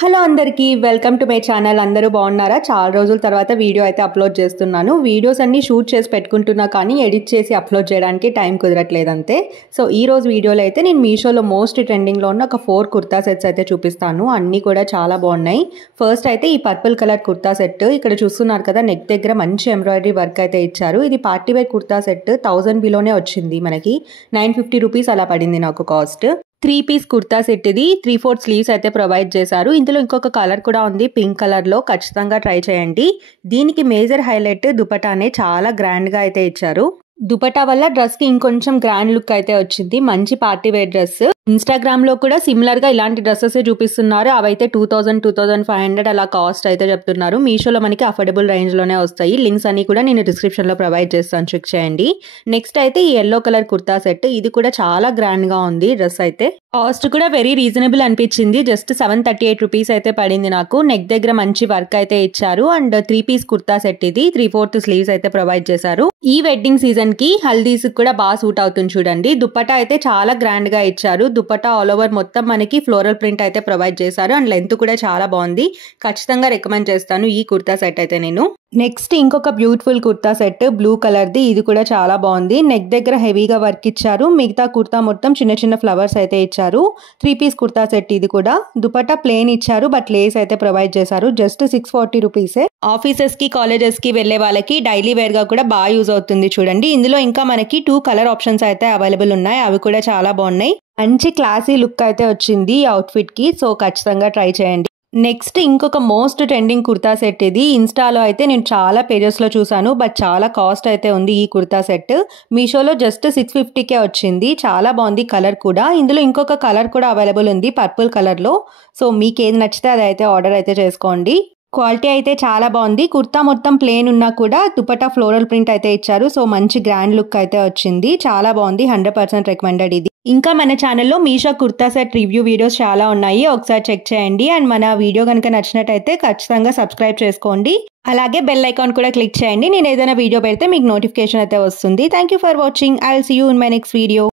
Hello అందరికీ welcome to my channel. అందరూ బాగున్నారా? చాలా రోజుల తర్వాత వీడియో అయితే అప్లోడ్ చేస్తున్నాను. వీడియోస్ అన్ని షూట్ చేసి పెట్టుకుంటున్నా కానీ ఎడిట్ చేసి అప్లోడ్ చేయడానికి టైం కుదరట్లేదు అంతే. సో ఈ రోజు వీడియోలో అయితే నేను మీషోలో మోస్ట్ ట్రెండింగ్లో ఉన్న ఒక 4 కుర్తా సెట్స్ అయితే చూపిస్తాను. అన్నీ కూడా చాలా బాగున్నాయి. ఫస్ట్ అయితే ఈ పర్పుల్ కలర్ కుర్తా సెట్ ఇక్కడ చూస్తున్నారు కదా, నెక్ దగ్గర మంచి ఎంబ్రాయిడరీ వర్క్ అయితే ఇచ్చారు. ఇది పార్టీ వేర్ కుర్తా సెట్ 1000 బిలోనే వచ్చింది. మనకి 950 రూపీస్ అలా పడింది నాకు కాస్ట్. 3 పీస్ కుర్తా సెట్ ఇది 3/4 స్లీవ్స్ అయితే ప్రొవైడ్ చేశారు. ఇందులో ఇంకొక కలర్ కూడా ఉంది, పింక్ కలర్ లో. ఖచ్చితంగా ట్రై చేయండి. దీనికి మేజర్ హైలైట్ దుపటానే చాలా గ్రాండ్ గా అయితే ఇచ్చారు. దుపటా వల్ల డ్రెస్ కి ఇంకొంచెం గ్రాండ్ లుక్ అయితే వచ్చింది. మంచి పార్టీ వేర్ డ్రెస్. ఇన్స్టాగ్రామ్ లో కూడా సిమిలర్ గా ఇలాంటి డ్రెస్సెస్ చూపిస్తున్నారు. అవైతే 2000-2500 అలా కాస్ట్ అయితే చెప్తున్నారు. మీషోలో మనకి అఫోర్డబుల్ రేంజ్ లోనే వస్తాయి. లింక్స్ అన్ని కూడా నేను డిస్క్రిప్షన్ లో ప్రొవైడ్ చేస్తాను, చెక్ చేయండి. నెక్స్ట్ అయితే ఈ ఎల్లో కలర్ కుర్తా సెట్. ఇది కూడా చాలా గ్రాండ్ గా ఉంది. డ్రెస్ అయితే కాస్ట్ కూడా వెరీ రీజనబుల్ అనిపించింది. జస్ట్ 738 రూపీస్ అయితే పడింది నాకు. నెక్ దగ్గర మంచి వర్క్ అయితే ఇచ్చారు. అండ్ 3 పీస్ కుర్తా సెట్ ఇది 3/4 స్లీవ్స్ అయితే ప్రొవైడ్ చేశారు. ఈ వెడ్డింగ్ సీజన్ కి హల్దీస్ కూడా బాగా సూట్ అవుతుంది చూడండి. దుపట్టా అయితే చాలా గ్రాండ్ గా ఇచ్చారు. దుపట్టా ఆల్ ఓవర్ మొత్తం మనకి ఫ్లోరల్ ప్రింట్ అయితే ప్రొవైడ్ చేశారు. అండ్ లెంత్ కూడా చాలా బాగుంది. ఖచ్చితంగా రికమెండ్ చేస్తాను ఈ కుర్తా సెట్ అయితే నేను. నెక్స్ట్ ఇంకొక beautiful kurta set blue colour the. ఇది కూడా చాలా బాగుంది. నెక్ దగ్గర హెవీగా వర్క్ ఇచ్చారు. మిగతా కుర్తా మొత్తం చిన్న చిన్న ఫ్లవర్స్ అయితే ఇచ్చారు. 3 పీస్ కుర్తా సెట్ ఇది కూడా. దుపట్టా ప్లేన్ ఇచ్చారు, బట్ లేస్ అయితే ప్రొవైడ్ చేశారు. జస్ట్ 640 రూపీసే. ఆఫీసెస్ కి కాలేజెస్ కి వెళ్లే వాళ్ళకి డైలీ వేర్ గా కూడా బాగా యూజ్ అవుతుంది చూడండి. ఇందులో ఇంకా మనకి 2 కలర్ ఆప్షన్స్ అయితే అవైలబుల్ ఉన్నాయి. అవి కూడా చాలా బాగున్నాయి. మంచి క్లాసీ లుక్ అయితే వచ్చింది ఈ అవుట్ఫిట్ కి. సో ఖచ్చితంగా ట్రై చేయండి. నెక్స్ట్ ఇంకొక మోస్ట్ ట్రెండింగ్ కుర్తా సెట్ ఇది. ఇన్స్టాలో అయితే నేను చాలా పేజెస్ లో చూసాను, బట్ చాలా కాస్ట్ అయితే ఉంది ఈ కుర్తా సెట్. మీషోలో జస్ట్ 650కే వచ్చింది. చాలా బాగుంది కలర్ కూడా. ఇందులో ఇంకొక కలర్ కూడా అవైలబుల్ ఉంది పర్పుల్ కలర్ లో. సో మీకు ఏది నచ్చితే అది అయితే ఆర్డర్ అయితే చేసుకోండి. క్వాలిటీ అయితే చాలా బాగుంది. కుర్తా మొత్తం ప్లేన్ ఉన్నా కూడా దుపట్టా ఫ్లోరల్ ప్రింట్ అయితే ఇచ్చారు. సో మంచి గ్రాండ్ లుక్ అయితే వచ్చింది. చాలా బాగుంది. 100% రికమెండెడ్ ఇది. ఇంకా మన ఛానల్లో Meesho kurta set review videos చాలా ఉన్నాయి, ఒకసారి చెక్ చేయండి. అండ్ మన వీడియో కనుక నచ్చినట్టయితే ఖచ్చితంగా సబ్స్క్రైబ్ చేసుకోండి. అలాగే బెల్ ఐకాన్ కూడా క్లిక్ చేయండి. నేను ఏదైనా వీడియో పెడితే మీకు నోటిఫికేషన్ అయితే వస్తుంది. Thank you for watching. I will see you in my next video.